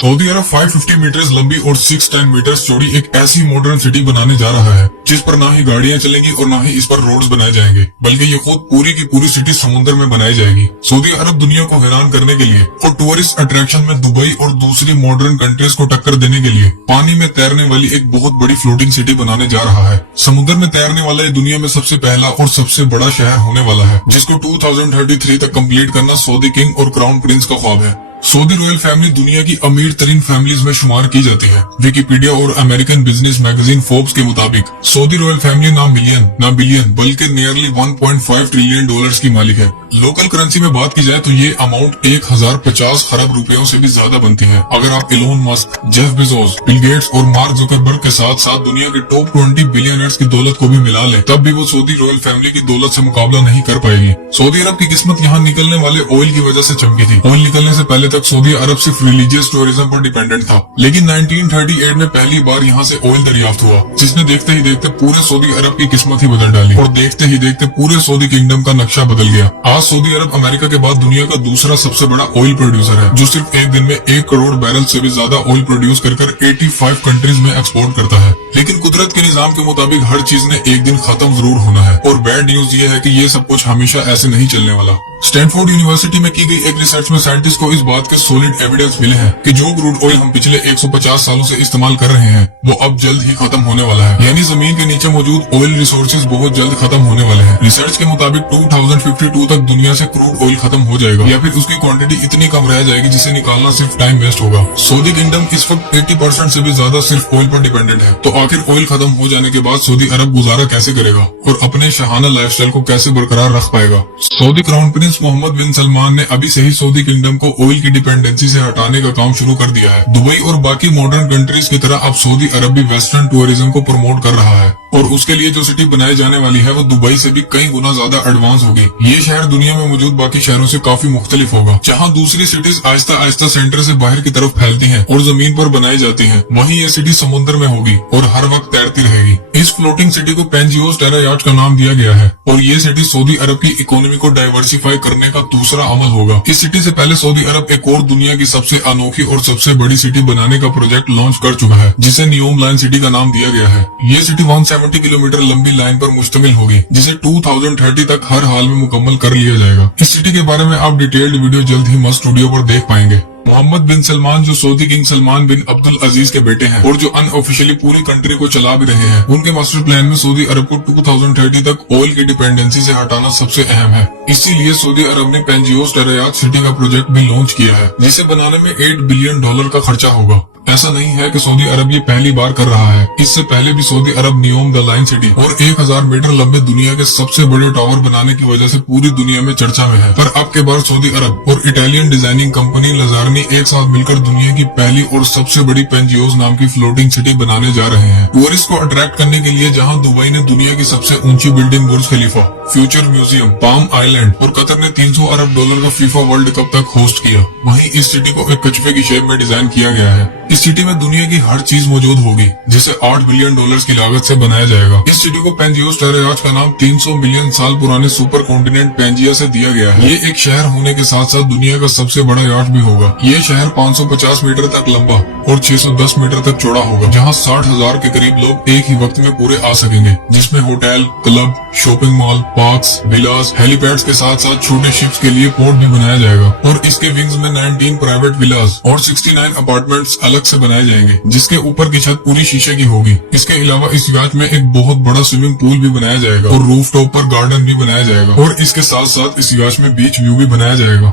Saudi अरब 550 metres लंबी और 610 metres चौड़ी एक ऐसी मॉडर्न सिटी बनाने जा रहा है जिस पर ना ही गाड़ियां चलेंगी और ना ही इस पर रोड्स बनाए जाएंगे, बल्कि ये खुद पूरी की पूरी सिटी समुद्र में बनाई जाएगी। सऊदी अरब दुनिया को हैरान करने के लिए और टूरिस्ट अट्रैक्शन में दुबई और दूसरी मॉडर्न कंट्रीज को टक्कर देने के लिए पानी में तैरने वाली एक बहुत बड़ी फ्लोटिंग सिटी बनाने जा रहा है। समुद्र में तैरने वाला ये दुनिया में सबसे पहला और सबसे बड़ा शहर होने वाला है, जिसको 2033 तक कंप्लीट करना सऊदी किंग और क्राउन प्रिंस का ख्वाब है। सऊदी रॉयल फैमिली दुनिया की अमीर तरीन फैमिलीज में शुमार की जाती है। विकिपीडिया और अमेरिकन बिजनेस मैगजीन फोर्ब्स के मुताबिक सऊदी रॉयल फैमिली ना मिलियन ना बिलियन बल्कि नियरली 1.5 ट्रिलियन डॉलर्स की मालिक है। लोकल करेंसी में बात की जाए तो ये अमाउंट 1050 खरब रुपयों से भी ज्यादा बनती है। अगर आप Elon Musk, Jeff Bezos, Bill Gates और मार्क जुकरबर्ग के साथ साथ दुनिया के टॉप 20 बिलियनर्स की दौलत को भी मिला ले, तब भी वो सऊदी रॉयल फैमिली की दौलत से मुकाबला नहीं कर पाएगी। सऊदी अरब की किस्मत यहाँ निकलने वाले ऑयल की वजह से चमकी थी। ऑयल निकलने से पहले तक सऊदी अरब सिर्फ रिलीजियस टूरिज्म पर डिपेंडेंट था, लेकिन 1938 में पहली बार यहाँ से ऑयल दरियाफ्त हुआ, जिसने देखते ही देखते पूरे सऊदी अरब की किस्मत ही बदल डाली और देखते ही देखते पूरे सऊदी किंगडम का नक्शा बदल गया। आज सऊदी अरब अमेरिका के बाद दुनिया का दूसरा सबसे बड़ा ऑयल प्रोड्यूसर है, जो सिर्फ एक दिन में 1 करोड़ बैरल से भी ज्यादा ऑयल प्रोड्यूस कर 85 कंट्रीज में एक्सपोर्ट करता है। लेकिन कुदरत के निजाम के मुताबिक हर चीज ने एक दिन खत्म जरूर होना है, और बैड न्यूज ये है कि ये सब कुछ हमेशा ऐसे नहीं चलने वाला। स्टैनफोर्ड यूनिवर्सिटी में की गई एक रिसर्च में साइंटिस्ट को इस बात के सॉलिड एविडेंस मिले हैं कि जो क्रूड ऑयल हम पिछले 150 सालों से इस्तेमाल कर रहे हैं वो अब जल्द ही खत्म होने वाला है, यानी जमीन के नीचे मौजूद ऑयल रिसोर्सेज बहुत जल्द खत्म होने वाले हैं। रिसर्च के मुताबिक 2052 तक दुनिया से क्रूड ऑयल खत्म हो जाएगा, या फिर उसकी क्वांटिटी इतनी कम रह जाएगी जिसे निकालना सिर्फ टाइम वेस्ट होगा। सऊदी किंगडम इस वक्त 80% से भी ज्यादा सिर्फ ऑयल पर डिपेंडेंट है, तो आखिर ऑयल खत्म हो जाने के बाद सऊदी अरब गुजारा कैसे करेगा और अपने शाहाना लाइफस्टाइल को कैसे बरकरार रख पाएगा। सऊदी क्राउन प्रिंस मोहम्मद बिन सलमान ने अभी से ही सऊदी किंगडम को ऑयल की डिपेंडेंसी से हटाने का काम शुरू कर दिया है। दुबई और बाकी मॉडर्न कंट्रीज की तरह अब सऊदी अरब भी वेस्टर्न टूरिज्म को प्रमोट कर रहा है, और उसके लिए जो सिटी बनाई जाने वाली है वो दुबई से भी कई गुना ज्यादा एडवांस होगी। ये शहर दुनिया में मौजूद बाकी शहरों से काफी मुख्तलिफ होगा। जहाँ दूसरी सिटीज आहिस्ता आहिस्ता सेंटर से बाहर की तरफ फैलती हैं और जमीन पर बनाई जाती हैं, वहीं ये सिटी समुद्र में होगी और हर वक्त तैरती रहेगी। इस फ्लोटिंग सिटी को पेंजियोस टेरा याट का नाम दिया गया है, और ये सिटी सऊदी अरब की इकोनॉमी को डाइवर्सिफाई करने का दूसरा अमल होगा। इस सिटी से पहले सऊदी अरब एक और दुनिया की सबसे अनोखी और सबसे बड़ी सिटी बनाने का प्रोजेक्ट लॉन्च कर चुका है, जिसे नियोम लाइन सिटी का नाम दिया गया है। ये सिटी 170 किलोमीटर लंबी लाइन पर मुश्तमिल होगी, जिसे 2030 तक हर हाल में मुकम्मल कर लिया जाएगा। इस सिटी के बारे में आप डिटेल्ड वीडियो जल्द ही मस्त स्टूडियो पर देख पाएंगे। मोहम्मद बिन सलमान, जो सऊदी किंग सलमान बिन अब्दुल अजीज के बेटे हैं और जो अनऑफिशियली पूरी कंट्री को चला भी रहे हैं, उनके मास्टर प्लान में सऊदी अरब को 2030 तक ऑयल की डिपेंडेंसी से हटाना सबसे अहम है। इसीलिए सऊदी अरब ने पेंजियोस टेरा याट सिटी का प्रोजेक्ट भी लॉन्च किया है, जिसे बनाने में $8 बिलियन का खर्चा होगा। ऐसा नहीं है कि सऊदी अरब ये पहली बार कर रहा है, इससे पहले भी Saudi Arab NEOM the line city और 1000 मीटर लंबे दुनिया के सबसे बड़े टावर बनाने की वजह से पूरी दुनिया में चर्चा में है। पर अब के बार सऊदी अरब और इटालियन डिजाइनिंग कंपनी लजारनी एक साथ मिलकर दुनिया की पहली और सबसे बड़ी पेंजियोस नाम की फ्लोटिंग सिटी बनाने जा रहे हैं। टूरिस्ट को अट्रैक्ट करने के लिए जहाँ दुबई ने दुनिया की सबसे ऊंची बिल्डिंग बुर्ज खलीफा, फ्यूचर म्यूजियम, पाम आइलैंड और कतर ने $300 अरब का फीफा वर्ल्ड कप तक होस्ट किया, वहीं इस सिटी को एक कछुए की शेप में डिजाइन किया गया है। इस सिटी में दुनिया की हर चीज मौजूद होगी, जिसे $8 बिलियन की लागत से बनाया जाएगा। इस सिटी को पेंजियोस टेरा याट का नाम 300 मिलियन साल पुराने सुपर कॉन्टिनेंट पेंजिया से दिया गया है। ये एक शहर होने के साथ साथ दुनिया का सबसे बड़ा याट भी होगा। ये शहर 550 मीटर तक लंबा और 610 मीटर तक चौड़ा होगा, जहाँ 60,000 के करीब लोग एक ही वक्त में पूरे आ सकेंगे, जिसमें hotel, club, shopping mall, parks, villas, helipads के साथ साथ छोटे शिप्स के लिए पोर्ट भी बनाया जाएगा। और इसके विंग्स में 19 प्राइवेट विलास और 69 अपार्टमेंट्स अलग से बनाए जाएंगे, जिसके ऊपर की छत पूरी शीशे की होगी। इसके अलावा इस याट में एक बहुत बड़ा स्विमिंग पूल भी बनाया जाएगा और रूफ टॉप पर गार्डन भी बनाया जाएगा, और इसके साथ साथ इस याट में बीच व्यू भी बनाया जाएगा।